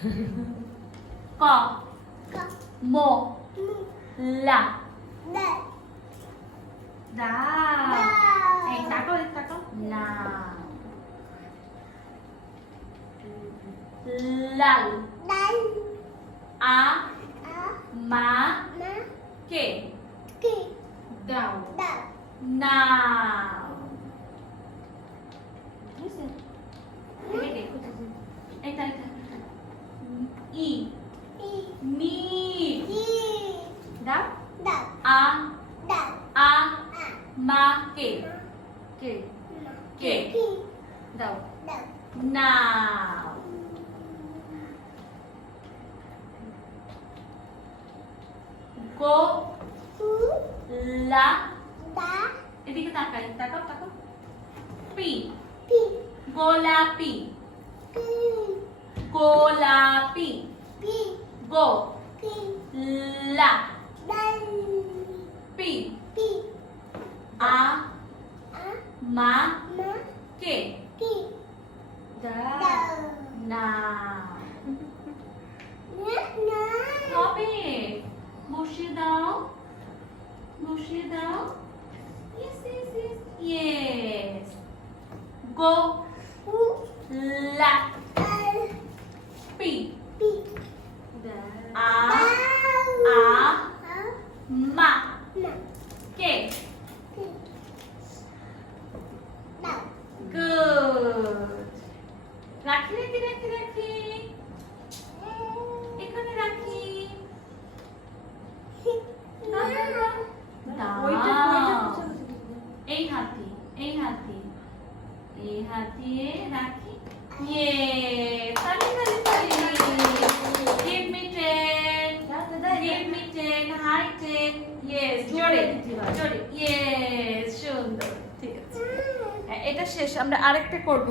ক মো লা দা এই তাকাও তাকাও না লাল আ মা কে দাও নাও এটা ই মি দাও আ মা কে কে দাও নাও গো লা এদিকে তাকাই তাকাও তাকাও পি গোলাপি গোলাপি গো লা পি আ মা কে দা না হবে বসিয়ে দাও yes yes go la pi a ma ke good রাখি এখানে রাখি এই হাতি রাখি ইয়ে তালি give me 10 high 10 yes জোরে yes সুন্দর ঠিক আছে এটা শেষ আমরা আরেকটা করব